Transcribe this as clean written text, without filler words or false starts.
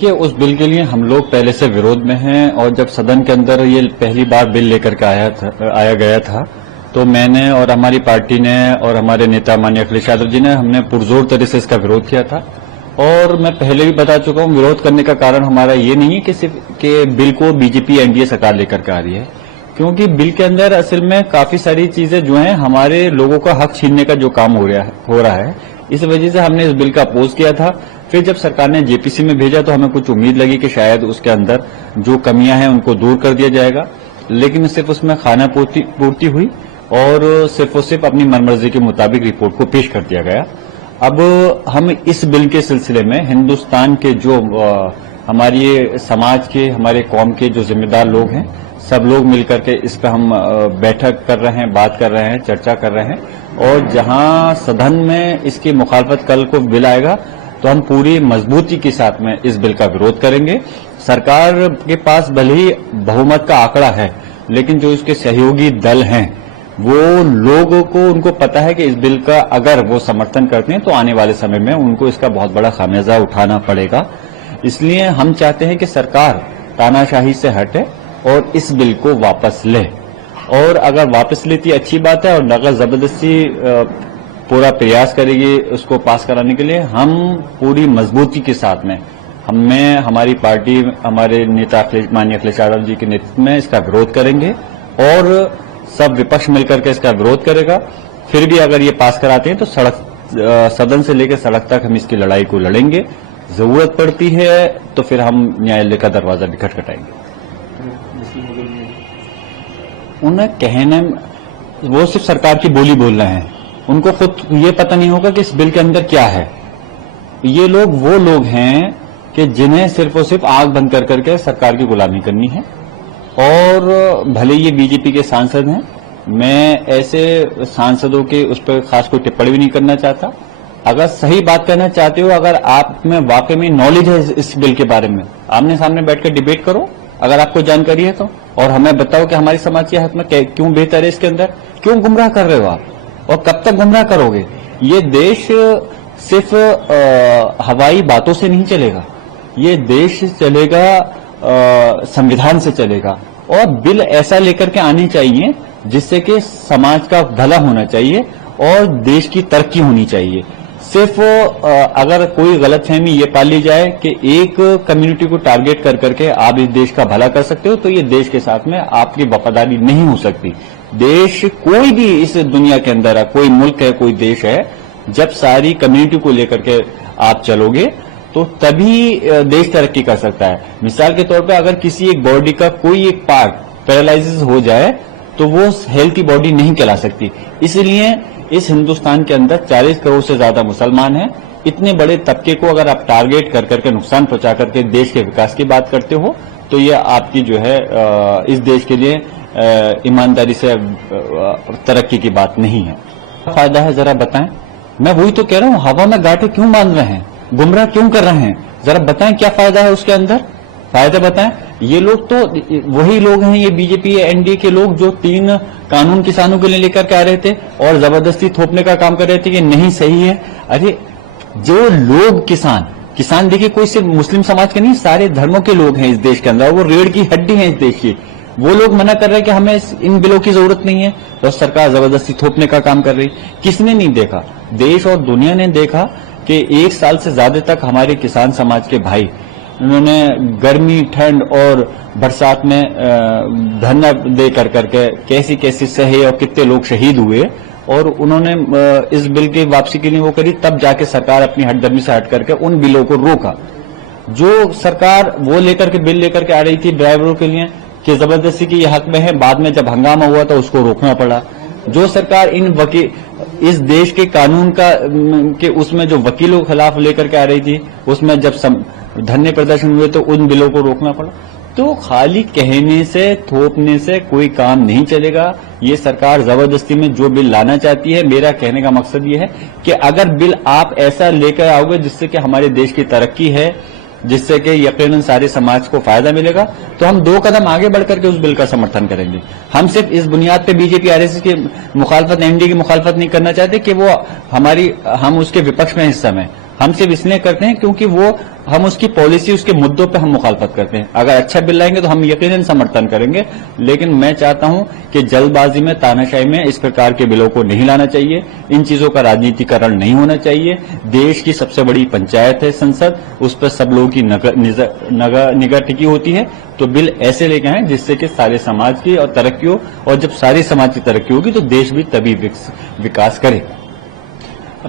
कि उस बिल के लिए हम लोग पहले से विरोध में हैं और जब सदन के अंदर ये पहली बार बिल लेकर के आया गया था तो मैंने और हमारी पार्टी ने और हमारे नेता माननीय अखिलेश यादव जी ने हमने पुरजोर तरह से इसका विरोध किया था। और मैं पहले भी बता चुका हूं, विरोध करने का कारण हमारा ये नहीं है कि सिर्फ के बिल को बीजेपी एनडीए सरकार लेकर के आ रही है, क्योंकि बिल के अंदर असल में काफी सारी चीजें जो हैं हमारे लोगों का हक छीनने का जो काम हो रहा है, इस वजह से हमने इस बिल का अपोज किया था। फिर जब सरकार ने जेपीसी में भेजा तो हमें कुछ उम्मीद लगी कि शायद उसके अंदर जो कमियां हैं उनको दूर कर दिया जाएगा, लेकिन सिर्फ उसमें खाना पूर्ति हुई और सिर्फ अपनी मनमर्जी के मुताबिक रिपोर्ट को पेश कर दिया गया। अब हम इस बिल के सिलसिले में हिंदुस्तान के जो हमारे समाज के, हमारे कौम के जो जिम्मेदार लोग हैं, सब लोग मिलकर के इस पर हम बैठक कर रहे हैं, बात कर रहे हैं, चर्चा कर रहे हैं। और जहां सदन में इसकी मुखालफत कल को बिल आएगा तो हम पूरी मजबूती के साथ में इस बिल का विरोध करेंगे। सरकार के पास भले ही बहुमत का आंकड़ा है, लेकिन जो इसके सहयोगी दल हैं वो लोगों को, उनको पता है कि इस बिल का अगर वो समर्थन करते हैं तो आने वाले समय में उनको इसका बहुत बड़ा खामियाजा उठाना पड़ेगा। इसलिए हम चाहते हैं कि सरकार तानाशाही से हटे और इस बिल को वापस ले, और अगर वापस लेती अच्छी बात है, और अगर जबरदस्ती पूरा प्रयास करेगी उसको पास कराने के लिए, हम पूरी मजबूती के साथ में हमारी पार्टी, हमारे नेता माननीय अखिलेश यादव जी के नेतृत्व में इसका विरोध करेंगे और सब विपक्ष मिलकर के इसका विरोध करेगा। फिर भी अगर ये पास कराते हैं तो सदन से लेकर सड़क तक हम इसकी लड़ाई को लड़ेंगे। जरूरत पड़ती है तो फिर हम न्यायालय का दरवाजा भी खटखटाएंगे। उन्हें कहने, वो सिर्फ सरकार की बोली बोल रहे हैं, उनको खुद ये पता नहीं होगा कि इस बिल के अंदर क्या है। ये लोग वो लोग हैं कि जिन्हें सिर्फ और सिर्फ आंख बंद कर करके सरकार की गुलामी करनी है। और भले ये बीजेपी के सांसद हैं, मैं ऐसे सांसदों के उस पर खास कोई टिप्पणी भी नहीं करना चाहता। अगर सही बात करना चाहते हो, अगर आप में वाकई में नॉलेज है इस बिल के बारे में, आमने सामने बैठकर डिबेट करो अगर आपको जानकारी है तो, और हमें बताओ कि हमारी समाज के हक में क्यों बेहतर है इसके अंदर, क्यों गुमराह कर रहे हो आप और कब तक गुमराह करोगे। ये देश सिर्फ हवाई बातों से नहीं चलेगा, ये देश चलेगा संविधान से चलेगा। और बिल ऐसा लेकर के आने चाहिए जिससे कि समाज का भला होना चाहिए और देश की तरक्की होनी चाहिए। सिर्फ अगर कोई गलतफहमी ये पाल ली जाए कि एक कम्युनिटी को टारगेट कर करके आप इस देश का भला कर सकते हो, तो ये देश के साथ में आपकी वफादारी नहीं हो सकती। देश कोई भी इस दुनिया के अंदर है, कोई मुल्क है, कोई देश है, जब सारी कम्युनिटी को लेकर के आप चलोगे तो तभी देश तरक्की कर सकता है। मिसाल के तौर पे अगर किसी एक बॉडी का कोई एक पार्ट पैरालाइसिस हो जाए तो वो हेल्थी बॉडी नहीं कहला सकती। इसलिए इस हिंदुस्तान के अंदर 40 करोड़ से ज्यादा मुसलमान हैं। इतने बड़े तबके को अगर आप टारगेट कर करके नुकसान पहुंचा करके देश के विकास की बात करते हो तो ये आपकी जो है इस देश के लिए ईमानदारी से तरक्की की बात नहीं है। फायदा है जरा बताएं। मैं वही तो कह रहा हूं, हवा में गांठें क्यों बांध रहे हैं, गुमराह क्यों कर रहे हैं, जरा बताएं क्या फायदा है उसके अंदर, फायदा बताएं। ये लोग तो वही लोग हैं, ये बीजेपी एनडीए के लोग जो 3 कानून किसानों के लिए लेकर के आ रहे थे और जबरदस्ती थोपने का काम कर रहे थे कि नहीं सही है। अरे जो लोग किसान देखिए, कोई सिर्फ मुस्लिम समाज के नहीं, सारे धर्मों के लोग हैं इस देश के अंदर, वो रीढ़ की हड्डी है इस देश की। वो लोग मना कर रहे हैं कि हमें इन बिलों की जरूरत नहीं है, तो सरकार जबरदस्ती थोपने का काम कर रही। किसने नहीं देखा, देश और दुनिया ने देखा कि 1 साल से ज्यादा तक हमारे किसान समाज के भाई, उन्होंने गर्मी, ठंड और बरसात में धरना दे कर करके कैसी कैसी सहे और कितने लोग शहीद हुए, और उन्होंने इस बिल की वापसी के लिए वो करी। तब जाके सरकार अपनी हटदर्मी से हट करके उन बिलों को रोका। जो सरकार वो लेकर के बिल लेकर के आ रही थी ड्राइवरों के लिए कि जबरदस्ती की ये हक में है, बाद में जब हंगामा हुआ तो उसको रोकना पड़ा। जो सरकार इस देश के कानून के उसमें जो वकीलों के खिलाफ लेकर के आ रही थी, उसमें जब धरने प्रदर्शन हुए तो उन बिलों को रोकना पड़ा। तो खाली कहने से, थोपने से कोई काम नहीं चलेगा। ये सरकार जबरदस्ती में जो बिल लाना चाहती है, मेरा कहने का मकसद ये है कि अगर बिल आप ऐसा लेकर आओगे जिससे कि हमारे देश की तरक्की है, जिससे कि यकीनन सारे समाज को फायदा मिलेगा, तो हम 2 कदम आगे बढ़कर के उस बिल का समर्थन करेंगे। हम सिर्फ इस बुनियाद पे बीजेपी आरएसएस की मुखालफत, एनडीए की मुखालफत नहीं करना चाहते कि वो हम उसके विपक्ष में इस समय हम सिर्फ इसलिए करते हैं क्योंकि वो हम उसकी पॉलिसी, उसके मुद्दों पे हम मुखालफत करते हैं। अगर अच्छा बिल लाएंगे तो हम यकीनन समर्थन करेंगे, लेकिन मैं चाहता हूं कि जल्दबाजी में, तानाशाही में इस प्रकार के बिलों को नहीं लाना चाहिए। इन चीजों का राजनीतिकरण नहीं होना चाहिए। देश की सबसे बड़ी पंचायत है संसद, उस पर सब लोगों की निगाह टिकी होती है। तो बिल ऐसे लेके आए जिससे कि सारे समाज की और तरक्की हो, और जब सारे समाज की तरक्की होगी तो देश भी तभी विकास करेगा।